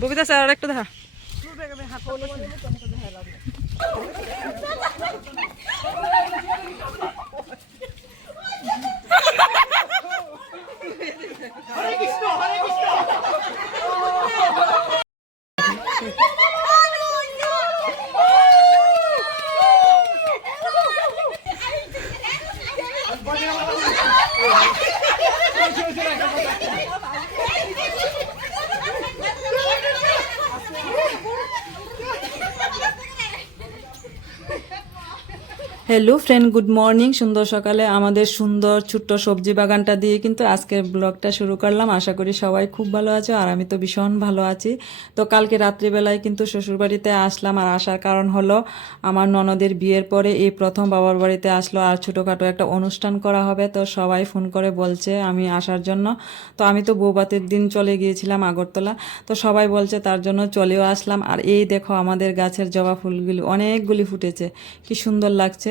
Babita sir আর একটু দেখা। Hello friend good morning সুন্দর সকালে আমাদের সুন্দর ছোট্ট সবজি বাগানটা দিয়ে কিন্তু আজকের ব্লগটা শুরু করলাম। আশা করি সবাই খুব ভালো আছো আর আমি তো ভীষণ ভালো আছি। তো কালকে রাত্রিবেলায় কিন্তু শ্বশুরবাড়িতে আসলাম আর আসার কারণ হলো আমার ননদের বিয়ের পরে এই প্রথম বাবার বাড়িতে আসলো আর ছোটোখাটো একটা অনুষ্ঠান করা হবে। তো সবাই ফোন করে বলছে আমি আসার জন্য। তো আমি তো বৌবাতের দিন চলে গিয়েছিলাম আগরতলা। তো সবাই বলছে তার জন্য চলেও আসলাম। আর এই দেখো আমাদের গাছের জবা ফুলগুলি অনেকগুলি ফুটেছে। কি সুন্দর লাগছে।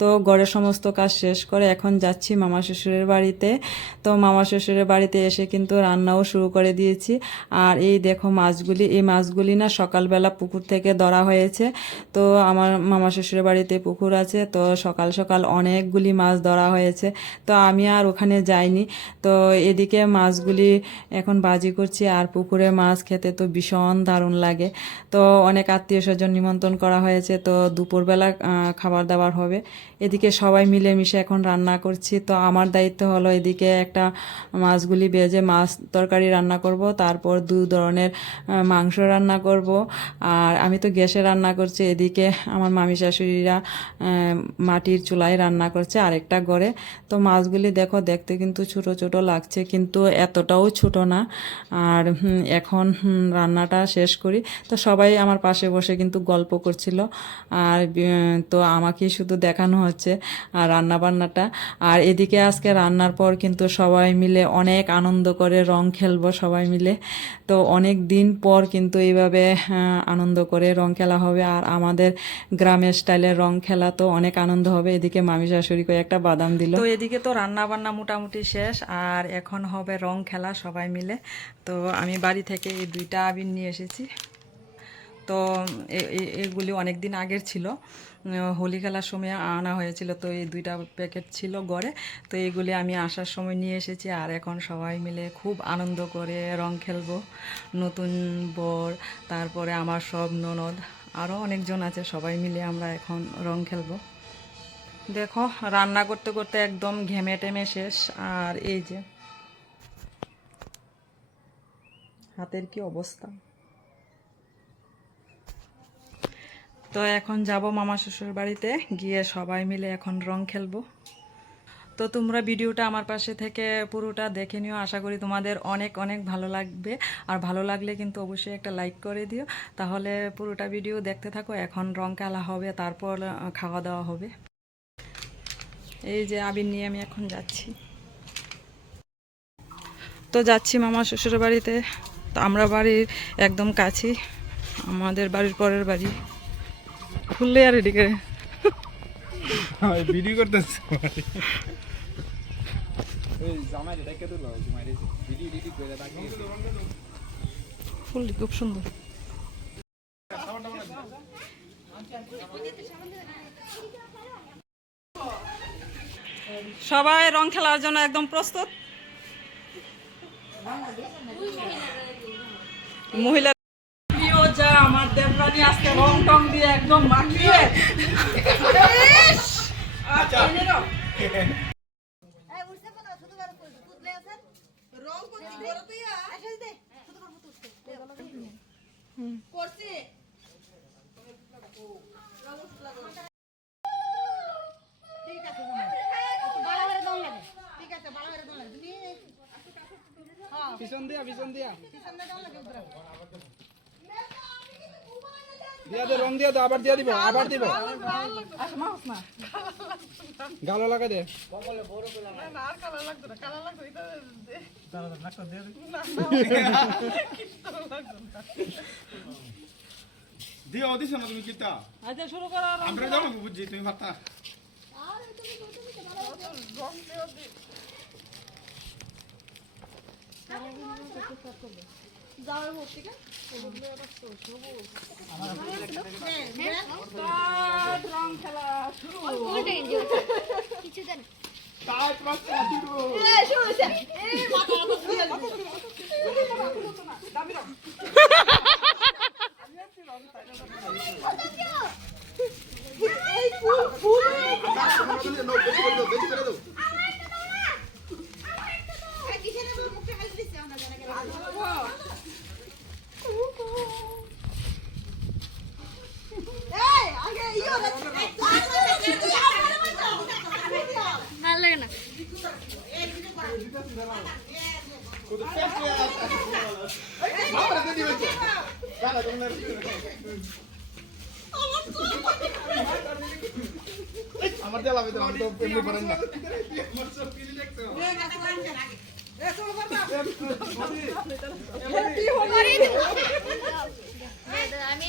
তো ঘরের সমস্ত কাজ শেষ করে এখন যাচ্ছি মামা শ্বশুরের বাড়িতে। তো মামা শ্বশুরের বাড়িতে এসে কিন্তু রান্নাও শুরু করে দিয়েছি। আর এই দেখো মাছগুলি, এই মাছগুলি না সকালবেলা পুকুর থেকে ধরা হয়েছে। তো আমার মামা শ্বশুরের বাড়িতে পুকুর আছে, তো সকাল সকাল অনেকগুলি মাছ ধরা হয়েছে। তো আমি আর ওখানে যাইনি। তো এদিকে মাছগুলি এখন বাজি করছি আর পুকুরে মাছ খেতে তো ভীষণ দারুণ লাগে। তো অনেক আত্মীয় স্বজন নিমন্ত্রণ করা হয়েছে, তো দুপুরবেলা খাবার দাবার হবে। এদিকে সবাই মিলেমিশে এখন রান্না করছি। তো আমার দায়িত্ব হলো এদিকে একটা মাছগুলি বেজে মাছ তরকারি রান্না করব, তারপর দু ধরনের মাংস রান্না করব। আর আমি তো গ্যাসে রান্না করছি, এদিকে আমার মামি শাশুড়িরা মাটির চুলায় রান্না করছে আরেকটা ঘরে। তো মাছগুলি দেখো, দেখতে কিন্তু ছোট ছোট লাগছে, কিন্তু এতটাও ছোট না। আর এখন রান্নাটা শেষ করি। তো সবাই আমার পাশে বসে কিন্তু গল্প করছিল। আর তো আমাকে শুধু দেখানো হচ্ছে, আর রান্না বান্নাটা আর এদিকে আজকে রান্নার পর কিন্তু সবাই মিলে অনেক আনন্দ করে, রং খেলব সবাই মিলে। তো অনেক দিন পর কিন্তু এইভাবে আনন্দ করে রং খেলা হবে। আর আমাদের গ্রামের স্টাইলের রং খেলা তো অনেক আনন্দ হবে। এদিকে মামি শাশুড়ি একটা বাদাম দিল। তো এদিকে তো রান্না বান্না মোটামুটি শেষ, আর এখন হবে রং খেলা সবাই মিলে। তো আমি বাড়ি থেকে এই দুইটা আবির নিয়ে এসেছি। তো এগুলি অনেক দিন আগের ছিল। হোলি খেলার সময় আনা হয়েছিল, তো এই দুইটা প্যাকেট ছিল গড়ে। তো এগুলি আমি আসার সময় নিয়ে এসেছি আর এখন সবাই মিলে খুব আনন্দ করে রং খেলব, নতুন বর, তারপরে আমার সব ননদ আরও অনেকজন আছে, সবাই মিলে আমরা এখন রং খেলব। দেখো, রান্না করতে করতে একদম ঘেমে টেমে শেষ, আর এই যে, হাতের কি অবস্থা? তো এখন যাব মামা শ্বশুর বাড়িতে, গিয়ে সবাই মিলে এখন রং খেলব। তো তোমরা ভিডিওটা আমার পাশে থেকে পুরোটা দেখে নিও, আশা করি তোমাদের অনেক অনেক ভালো লাগবে। আর ভালো লাগলে কিন্তু অবশ্যই একটা লাইক করে দিও। তাহলে পুরোটা ভিডিও দেখতে থাকো, এখন রং খেলা হবে, তারপর খাওয়া দাওয়া হবে। এই যে আবির নিয়ে আমি এখন যাচ্ছি। তো যাচ্ছি মামা শ্বশুর বাড়িতে। তো আমরা বাড়ির একদম কাছে আমাদের বাড়ির পরের বাড়ি। খুললে আর এদিকে। ভিডিও করতেছে। ফুলটি খুব সুন্দর। সবাই রং খেলার জন্য একদম প্রস্তুত। মহিলা যা আমার দেবরানী আজকে রং টং দিয়ে একদম মাখিয়ে। আচ্ছা। এনে নাও। পিছন দিয়া পিছন দিয়া। দিয়া দে রং দিয়া দে আবার দিয়া দিব আবার দিব। গালো লাগা দে। দিও দিছ না তুমি কিতা? আচ্ছা শুরু করো আমরা যাব বুঝছি তুমি ভাতা কিছু দেন তাই প্রশ্ন শুরু। ভালো আমার দেলা বেদনা আমি তো এমনি করেন না। আমি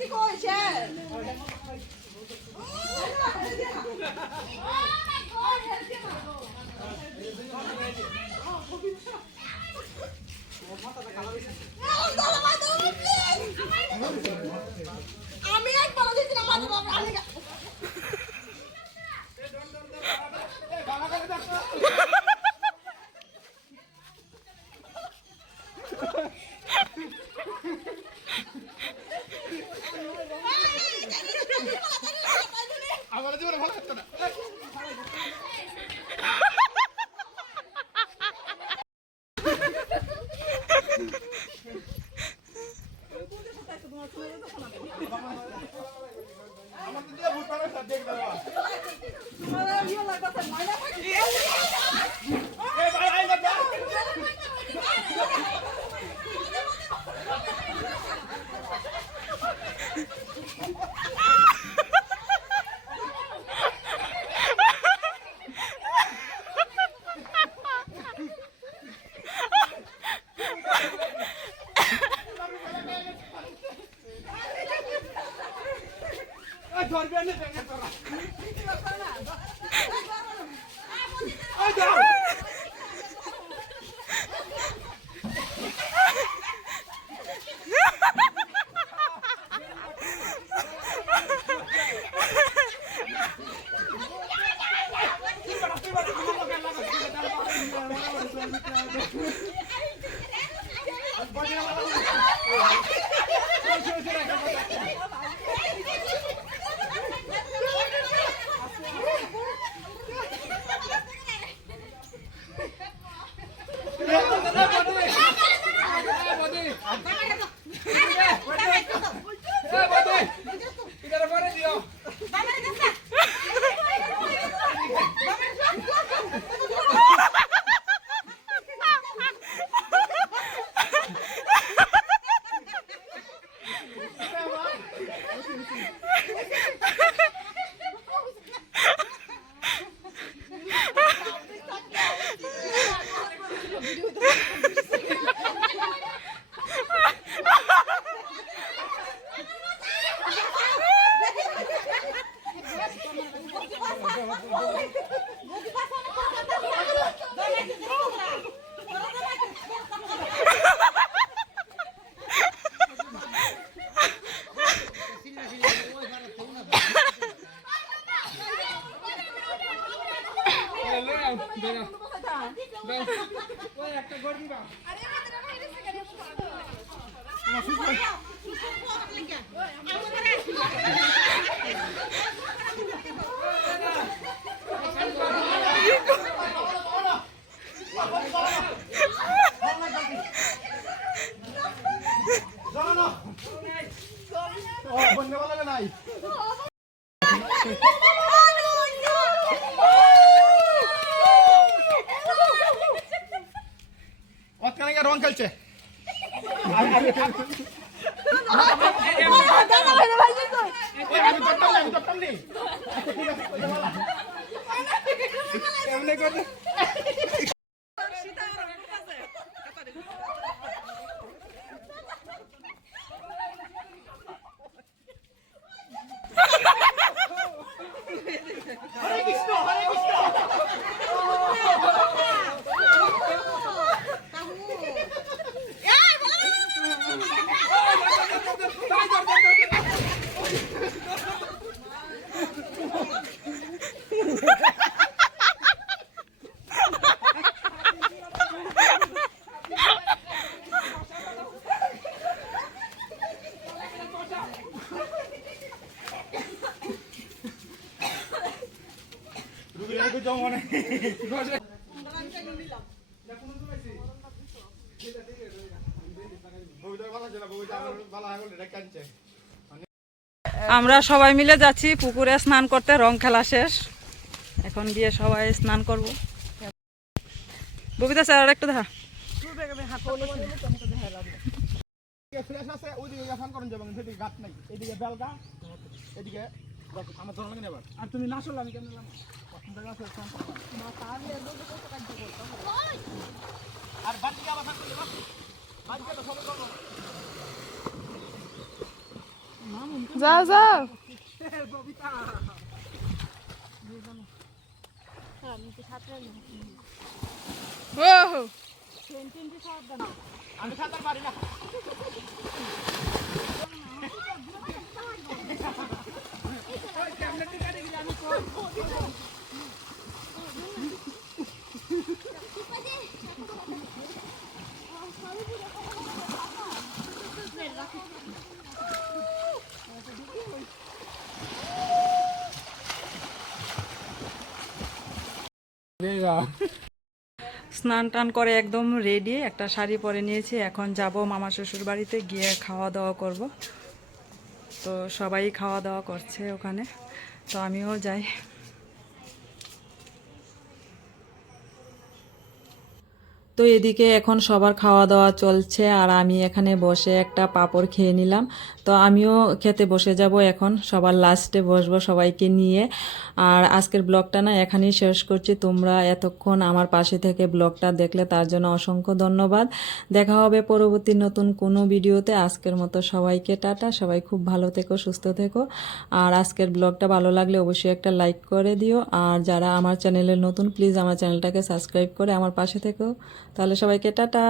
你过来些！啊，过！过！সব দেখবে বাবা এই I'm gonna go. অতখানে রং খেলছে ওই আমি ধরতাম না, আমি ধরতাম নি আচ্ছা ঠিক আছে ওই বলা এমনি করে হরে কৃষ্ণ হরে কৃষ্ণ আমরা সবাই মিলে যাচ্ছি, পুকুরে স্নান করতে, রং খেলা শেষ। এখন গিয়ে সবাই স্নান করব। ববিতা স্যার আর একটু দেখা এদিকে আমার ধরো লাগে নেবার আর তুমি না চললে আমি কেমন আর বাকি আবার ফান করলে বাকি বাকি তো সবাই করব। যাও যাও আমি সাঁতার পারি না। স্নান টান করে একদম রেডি একটা শাড়ি পরে নিয়েছি, এখন যাব মামা শ্বশুর বাড়িতে, গিয়ে খাওয়া দাওয়া করব। তো সবাই খাওয়া দাওয়া করছে ওখানে, তো আমিও যাই। তো এদিকে এখন সবার খাওয়া দাওয়া চলছে আর আমি এখানে বসে একটা পাপড় খেয়ে নিলাম। তো আমিও খেতে বসে যাব এখন, সবার লাস্টে বসবো সবাইকে নিয়ে। আর আজকের ব্লগটা না এখানেই শেষ করছি। তোমরা এতক্ষণ আমার পাশে থেকে ব্লগটা দেখলে তার জন্য অসংখ্য ধন্যবাদ। দেখা হবে পরবর্তী নতুন কোনো ভিডিওতে। আজকের মতো সবাইকে টাটা, সবাই খুব ভালো থেকো, সুস্থ থেকো। আর আজকের ব্লগটা ভালো লাগলে অবশ্যই একটা লাইক করে দিও। আর যারা আমার চ্যানেলের নতুন, প্লিজ আমার চ্যানেলটাকে সাবস্ক্রাইব করে আমার পাশে থেকো। তাহলে সবাইকে টাটা।